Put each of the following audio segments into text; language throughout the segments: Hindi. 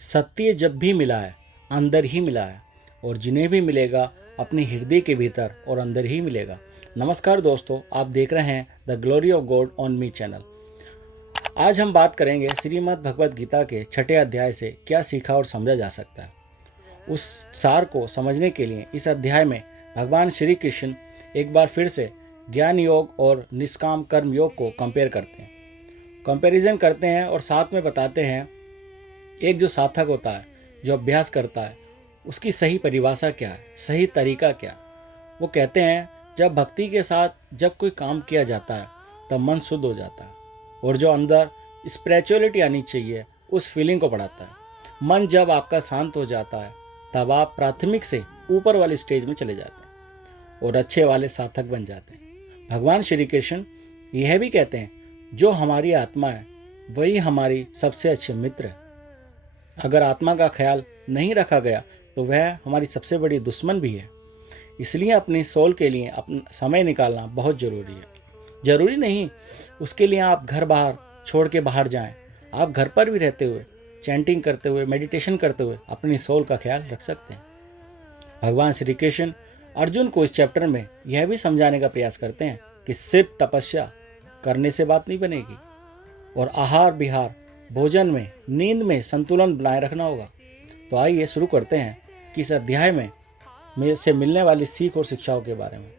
सत्य जब भी मिला है अंदर ही मिला है, और जिन्हें भी मिलेगा अपने हृदय के भीतर और अंदर ही मिलेगा। नमस्कार दोस्तों, आप देख रहे हैं the glory of God on me channel. आज हम बात करेंगे श्रीमद् भगवद गीता के 6ठे अध्याय से क्या सीखा और समझा जा सकता है। उस सार को समझने के लिए इस अध्याय में भगवान श्री कृष्ण एक बार फिर से ज्ञान योग और निष्काम कर्म योग को कंपैरिजन करते हैं और साथ में बताते हैं एक जो साधक होता है, जो अभ्यास करता है, उसकी सही परिभाषा क्या है, सही तरीका क्या। वो कहते हैं जब भक्ति के साथ जब कोई काम किया जाता है तब मन शुद्ध हो जाता है, और जो अंदर स्पिरिचुअलिटी आनी चाहिए उस फीलिंग को बढ़ाता है। मन जब आपका शांत हो जाता है तब आप प्राथमिक से ऊपर वाली स्टेज में चले जाते हैं और अच्छे वाले साधक बन जाते हैं। भगवान श्री कृष्ण यह भी कहते हैं जो हमारी आत्मा है वही हमारी सबसे अच्छे मित्र है। अगर आत्मा का ख्याल नहीं रखा गया तो वह हमारी सबसे बड़ी दुश्मन भी है। इसलिए अपनी सोल के लिए अपना समय निकालना बहुत ज़रूरी है। ज़रूरी नहीं उसके लिए आप घर बाहर छोड़ के बाहर जाएं। आप घर पर भी रहते हुए, चैंटिंग करते हुए, मेडिटेशन करते हुए अपनी सोल का ख्याल रख सकते हैं। भगवान श्री कृष्ण अर्जुन को इस चैप्टर में यह भी समझाने का प्रयास करते हैं कि सिर्फ तपस्या करने से बात नहीं बनेगी, और आहार विहार, भोजन में, नींद में संतुलन बनाए रखना होगा। तो आइए शुरू करते हैं कि इस अध्याय में से मिलने वाली सीख और शिक्षाओं के बारे में।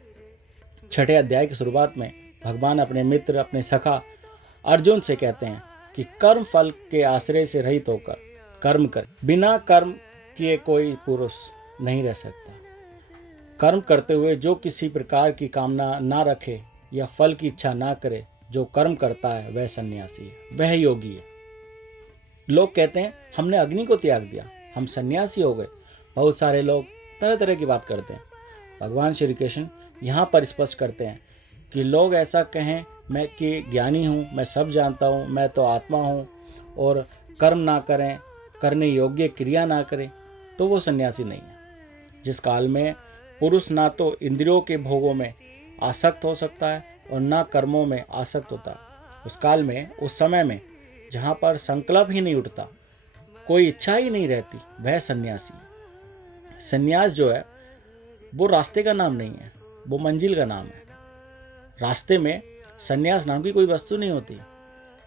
6ठे अध्याय की शुरुआत में भगवान अपने मित्र, अपने सखा अर्जुन से कहते हैं कि कर्म फल के आश्रय से रहित होकर कर्म कर। बिना कर्म किए कोई पुरुष नहीं रह सकता। कर्म करते हुए जो किसी प्रकार की कामना ना रखे या फल की इच्छा ना करे, जो कर्म करता है वह सन्यासी है, वह योगी है। लोग कहते हैं हमने अग्नि को त्याग दिया, हम सन्यासी हो गए। बहुत सारे लोग तरह तरह की बात करते हैं। भगवान श्री कृष्ण यहाँ पर स्पष्ट करते हैं कि लोग ऐसा कहें मैं कि ज्ञानी हूँ, मैं सब जानता हूँ, मैं तो आत्मा हूँ, और कर्म ना करें, करने योग्य क्रिया ना करें, तो वो सन्यासी नहीं है। जिस काल में पुरुष ना तो इंद्रियों के भोगों में आसक्त हो सकता है और ना कर्मों में आसक्त होता है, उस काल में, उस समय में जहाँ पर संकल्प ही नहीं उठता, कोई इच्छा ही नहीं रहती, वह सन्यासी है। सन्यास जो है वो रास्ते का नाम नहीं है, वो मंजिल का नाम है। रास्ते में सन्यास नाम की कोई वस्तु नहीं होती।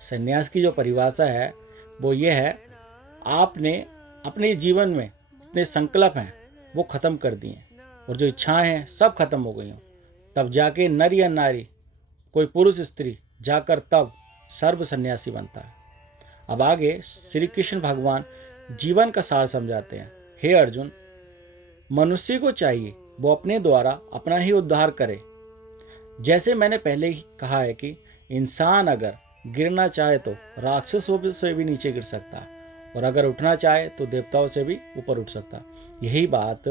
सन्यास की जो परिभाषा है वो ये है, आपने अपने जीवन में जितने संकल्प हैं वो ख़त्म कर दिए और जो इच्छाएं हैं सब खत्म हो गई हों, तब जाके नर या नारी, कोई पुरुष स्त्री जाकर तब सर्व सन्यासी बनता है। अब आगे श्री कृष्ण भगवान जीवन का सार समझाते हैं। हे अर्जुन, मनुष्य को चाहिए वो अपने द्वारा अपना ही उद्धार करे। जैसे मैंने पहले ही कहा है कि इंसान अगर गिरना चाहे तो राक्षसों से भी नीचे गिर सकता है, और अगर उठना चाहे तो देवताओं से भी ऊपर उठ सकता है। यही बात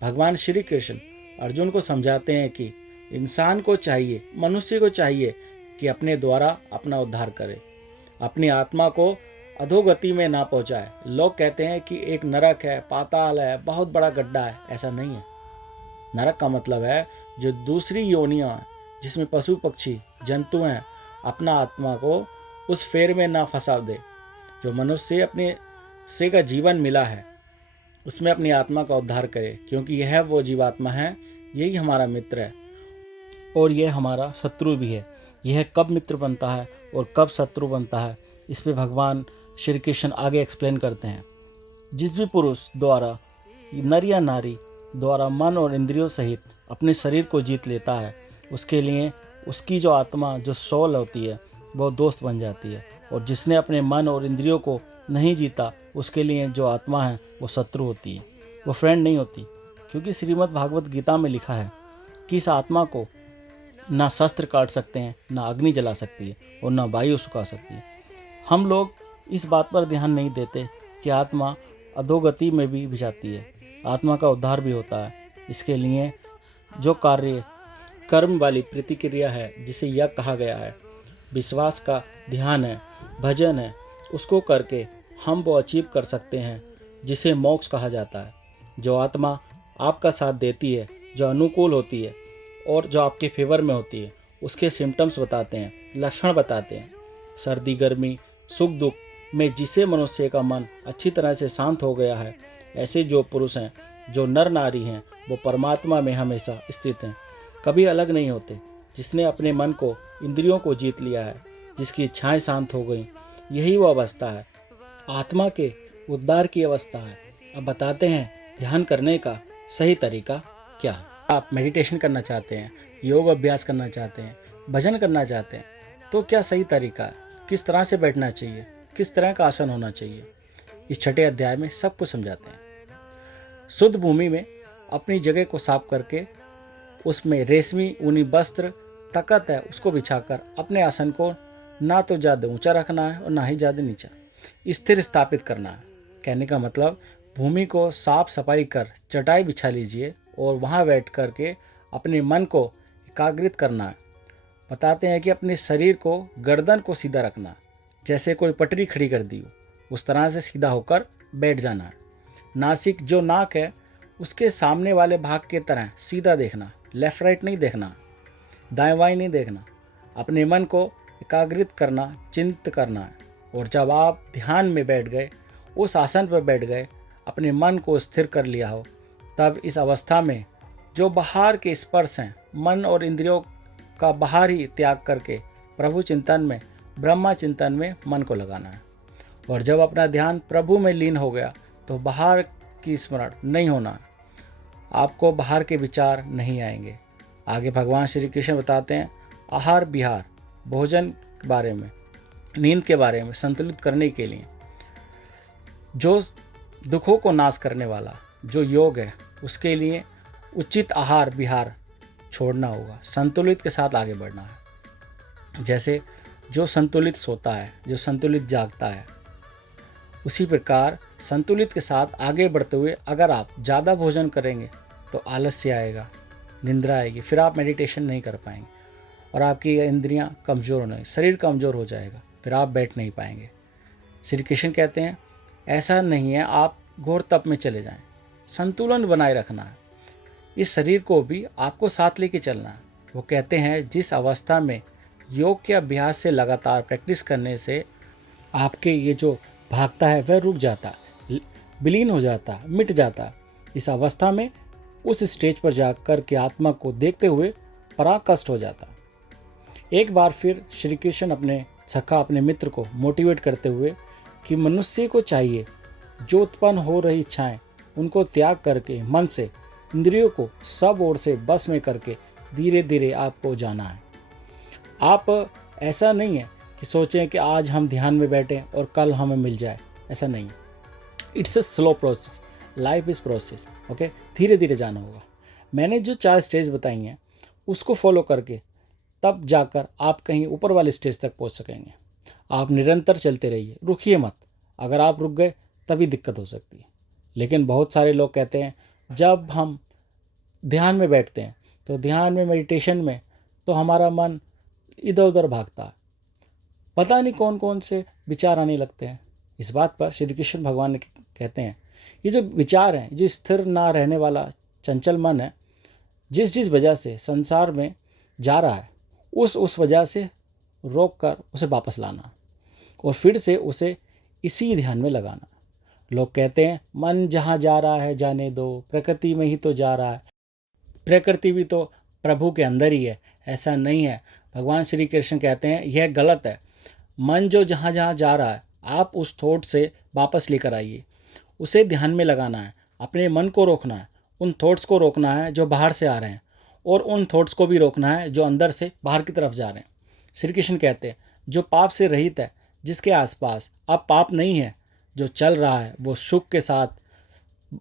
भगवान श्री कृष्ण अर्जुन को समझाते हैं कि इंसान को चाहिए, मनुष्य को चाहिए कि अपने द्वारा अपना उद्धार करे, अपनी आत्मा को अधोगति में ना पहुंचाए। लोग कहते हैं कि एक नरक है, पाताल है, बहुत बड़ा गड्ढा है। ऐसा नहीं है। नरक का मतलब है जो दूसरी योनियां हैं, जिसमें पशु पक्षी जंतु हैं, अपना आत्मा को उस फेर में ना फंसा दे। जो मनुष्य अपने से का जीवन मिला है उसमें अपनी आत्मा का उद्धार करे, क्योंकि यह वो जीवात्मा है, यही हमारा मित्र है और यह हमारा शत्रु भी है। यह कब मित्र बनता है और कब शत्रु बनता है, इस पे भगवान श्री कृष्ण आगे एक्सप्लेन करते हैं। जिस भी पुरुष द्वारा, नर या नारी द्वारा मन और इंद्रियों सहित अपने शरीर को जीत लेता है, उसके लिए उसकी जो आत्मा, जो सोल होती है, वो दोस्त बन जाती है। और जिसने अपने मन और इंद्रियों को नहीं जीता, उसके लिए जो आत्मा है वो शत्रु होती है, वो फ्रेंड नहीं होती। क्योंकि श्रीमद् भागवत गीता में लिखा है कि इस आत्मा को ना शस्त्र काट सकते हैं, ना अग्नि जला सकती है और ना वायु सुखा सकती है। हम लोग इस बात पर ध्यान नहीं देते कि आत्मा अधोगति में भी जाती है, आत्मा का उद्धार भी होता है। इसके लिए जो कार्य कर्म वाली प्रतिक्रिया है, जिसे यज्ञ कहा गया है, विश्वास का ध्यान है, भजन है, उसको करके हम वो अचीव कर सकते हैं जिसे मोक्ष कहा जाता है। जो आत्मा आपका साथ देती है, जो अनुकूल होती है और जो आपके फेवर में होती है, उसके सिम्टम्स बताते हैं, लक्षण बताते हैं। सर्दी, गर्मी, सुख दुख, में जिसे मनुष्य का मन अच्छी तरह से शांत हो गया है, ऐसे जो पुरुष हैं, जो नर नारी हैं, वो परमात्मा में हमेशा स्थित हैं, कभी अलग नहीं होते। जिसने अपने मन को, इंद्रियों को जीत लिया है, जिसकी इच्छाएं शांत हो गई, यही वो अवस्था है, आत्मा के उद्धार की अवस्था है। अब बताते हैं ध्यान करने का सही तरीका क्या है। आप मेडिटेशन करना चाहते हैं, योग अभ्यास करना चाहते हैं, भजन करना चाहते हैं, तो क्या सही तरीका है, किस तरह से बैठना चाहिए, किस तरह का आसन होना चाहिए, इस छठे अध्याय में सब कुछ समझाते हैं। शुद्ध भूमि में अपनी जगह को साफ करके उसमें रेशमी ऊनी वस्त्र तकत है उसको बिछाकर अपने आसन को ना तो ज़्यादा ऊंचा रखना है और ना ही ज़्यादा नीचा, स्थिर स्थापित करना है। कहने का मतलब भूमि को साफ सफाई कर चटाई बिछा लीजिए और वहाँ बैठ कर के अपने मन को एकाग्रित करना है। बताते हैं कि अपने शरीर को, गर्दन को सीधा रखना है, जैसे कोई पटरी खड़ी कर दी हो उस तरह से सीधा होकर बैठ जाना है। नासिक जो नाक है उसके सामने वाले भाग के तरह सीधा देखना, लेफ्ट राइट नहीं देखना, दाएं बाएं नहीं देखना। अपने मन को एकाग्रित करना, चिंत करना है। और जब आप ध्यान में बैठ गए, उस आसन पर बैठ गए, अपने मन को स्थिर कर लिया हो, तब इस अवस्था में जो बाहर के स्पर्श हैं, मन और इंद्रियों का बाहर ही त्याग करके प्रभु चिंतन में, ब्रह्मा चिंतन में मन को लगाना है। और जब अपना ध्यान प्रभु में लीन हो गया तो बाहर की स्मरण नहीं होना, आपको बाहर के विचार नहीं आएंगे। आगे भगवान श्री कृष्ण बताते हैं आहार विहार, भोजन के बारे में, नींद के बारे में संतुलित करने के लिए जो दुखों को नाश करने वाला जो योग है, उसके लिए उचित आहार विहार छोड़ना होगा, संतुलित के साथ आगे बढ़ना है। जैसे जो संतुलित सोता है, जो संतुलित जागता है, उसी प्रकार संतुलित के साथ आगे बढ़ते हुए अगर आप ज़्यादा भोजन करेंगे तो आलस्य आएगा, निंद्रा आएगी, फिर आप मेडिटेशन नहीं कर पाएंगे और आपकी इंद्रियां कमज़ोर होने, शरीर कमज़ोर हो जाएगा, फिर आप बैठ नहीं पाएंगे। श्री कृष्ण कहते हैं ऐसा नहीं है आप घोर तप में चले जाएं, संतुलन बनाए रखना है, इस शरीर को भी आपको साथ लेके चलना है। वो कहते हैं जिस अवस्था में योग के अभ्यास से लगातार प्रैक्टिस करने से आपके ये जो भागता है वह रुक जाता, विलीन हो जाता, मिट जाता, इस अवस्था में उस स्टेज पर जाकर के आत्मा को देखते हुए पराकाष्ठ हो जाता। एक बार फिर श्री कृष्ण अपने सखा, अपने मित्र को मोटिवेट करते हुए कि मनुष्य को चाहिए जो उत्पन्न हो रही इच्छाएं उनको त्याग करके मन से इंद्रियों को सब ओर से बस में करके धीरे धीरे आपको जाना है। आप ऐसा नहीं है कि सोचें कि आज हम ध्यान में बैठें और कल हमें मिल जाए, ऐसा नहीं। It's a slow process, life is process, okay. धीरे धीरे जाना होगा। मैंने जो 4 स्टेज बताई हैं उसको फॉलो करके तब जाकर आप कहीं ऊपर वाले स्टेज तक पहुंच सकेंगे। आप निरंतर चलते रहिए, रुकिए मत। अगर आप रुक गए तभी दिक्कत हो सकती है। लेकिन बहुत सारे लोग कहते हैं जब हम ध्यान में बैठते हैं तो ध्यान में, मेडिटेशन में, तो हमारा मन इधर उधर भागता है, पता नहीं कौन कौन से विचार आने लगते हैं। इस बात पर श्री कृष्ण भगवान ने कहते हैं ये जो विचार हैं, जो स्थिर ना रहने वाला चंचल मन है, जिस जिस वजह से संसार में जा रहा है उस वजह से रोक कर उसे वापस लाना और फिर से उसे इसी ध्यान में लगाना। लोग कहते हैं मन जहाँ जा रहा है जाने दो, प्रकृति में ही तो जा रहा है, प्रकृति भी तो प्रभु के अंदर ही है। ऐसा नहीं है। भगवान श्री कृष्ण कहते हैं यह गलत है। मन जो जहाँ जहाँ जा रहा है आप उस थॉट से वापस लेकर आइए, उसे ध्यान में लगाना है, अपने मन को रोकना है, उन थॉट्स को रोकना है जो बाहर से आ रहे हैं और उन थॉट्स को भी रोकना है जो अंदर से बाहर की तरफ जा रहे हैं। श्री कृष्ण कहते हैं जो पाप से रहित है, जिसके आसपास अब पाप नहीं है, जो चल रहा है वो सुख के साथ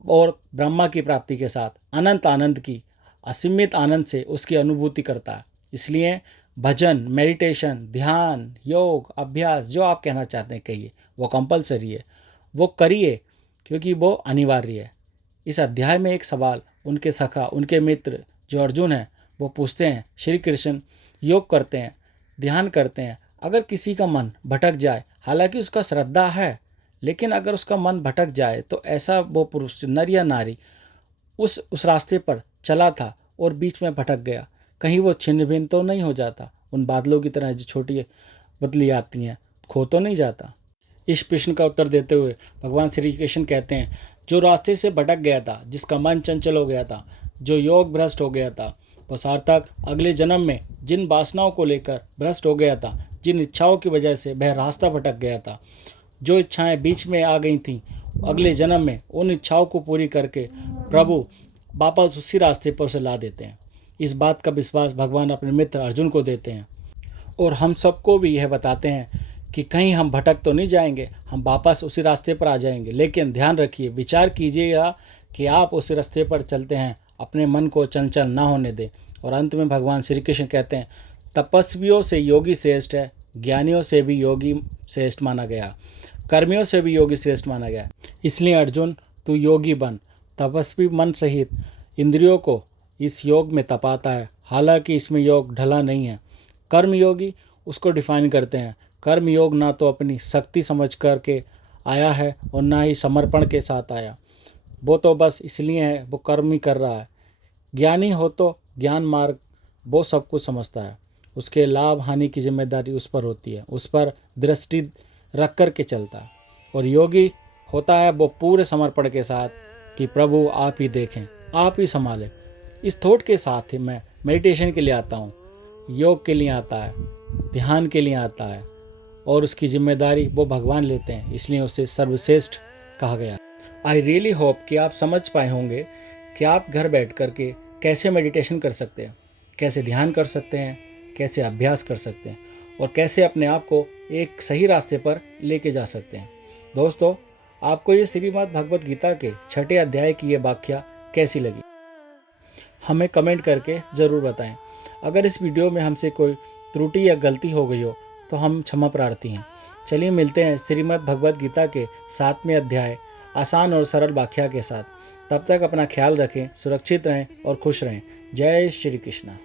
और ब्रह्मा की प्राप्ति के साथ अनंत आनंद की, असीमित आनंद से उसकी अनुभूति करता है। इसलिए भजन, मेडिटेशन, ध्यान, योग, अभ्यास जो आप कहना चाहते हैं कहिए, वो कंपलसरी है, वो करिए क्योंकि वो अनिवार्य है। इस अध्याय में एक सवाल उनके सखा, उनके मित्र जो अर्जुन हैं वो पूछते हैं, श्री कृष्ण योग करते हैं, ध्यान करते हैं, अगर किसी का मन भटक जाए, हालांकि उसका श्रद्धा है, लेकिन अगर उसका मन भटक जाए तो ऐसा वो पुरुष, नर या नारी, उस रास्ते पर चला था और बीच में भटक गया, कहीं वो छिन्न भिन्न तो नहीं हो जाता, उन बादलों की तरह जो छोटी बदली आती हैं, खो तो नहीं जाता। इस प्रश्न का उत्तर देते हुए भगवान श्री कृष्ण कहते हैं, जो रास्ते से भटक गया था, जिसका मन चंचल हो गया था, जो योग भ्रष्ट हो गया था, वो सार्थक अगले जन्म में जिन वासनाओं को लेकर भ्रष्ट हो गया था, जिन इच्छाओं की वजह से वह रास्ता भटक गया था, जो इच्छाएं बीच में आ गई थीं, अगले जन्म में उन इच्छाओं को पूरी करके प्रभु वापस उसी रास्ते पर उसे ला देते हैं। इस बात का विश्वास भगवान अपने मित्र अर्जुन को देते हैं और हम सबको भी यह बताते हैं कि कहीं हम भटक तो नहीं जाएंगे, हम वापस उसी रास्ते पर आ जाएंगे। लेकिन ध्यान रखिए, विचार कीजिएगा कि आप उस रास्ते पर चलते हैं, अपने मन को चंचल ना होने दें। और अंत में भगवान श्री कृष्ण कहते हैं, तपस्वियों से योगी श्रेष्ठ है, ज्ञानियों से भी योगी श्रेष्ठ माना गया, कर्मियों से भी योगी श्रेष्ठ माना गया। इसलिए अर्जुन, तू योगी बन। तपस्वी मन सहित इंद्रियों को इस योग में तपाता है, हालांकि इसमें योग ढला नहीं है। कर्म योगी उसको डिफाइन करते हैं। कर्म योग ना तो अपनी शक्ति समझ करके आया है और ना ही समर्पण के साथ आया, वो तो बस इसलिए है वो कर्म ही कर रहा है। ज्ञानी हो तो ज्ञान मार्ग वो सब कुछ समझता है, उसके लाभ हानि की जिम्मेदारी उस पर होती है, उस पर दृष्टि रख कर के चलता है। और योगी होता है वो पूरे समर्पण के साथ कि प्रभु आप ही देखें, आप ही संभालें। इस थॉट के साथ ही मैं मेडिटेशन के लिए आता हूँ, योग के लिए आता है, ध्यान के लिए आता है और उसकी जिम्मेदारी वो भगवान लेते हैं, इसलिए उसे सर्वश्रेष्ठ कहा गया। आई रियली होप कि आप समझ पाए होंगे कि आप घर बैठ कर के कैसे मेडिटेशन कर सकते हैं, कैसे ध्यान कर सकते हैं, कैसे अभ्यास कर सकते हैं और कैसे अपने आप को एक सही रास्ते पर लेके जा सकते हैं। दोस्तों, आपको ये श्रीमद् भगवत गीता के 6ठे अध्याय की ये व्याख्या कैसी लगी, हमें कमेंट करके ज़रूर बताएं। अगर इस वीडियो में हमसे कोई त्रुटि या गलती हो गई हो तो हम क्षमा प्रार्थी हैं। चलिए मिलते हैं श्रीमद् भगवत गीता के 7वें अध्याय आसान और सरल व्याख्या के साथ। तब तक अपना ख्याल रखें, सुरक्षित रहें और खुश रहें। जय श्री कृष्ण।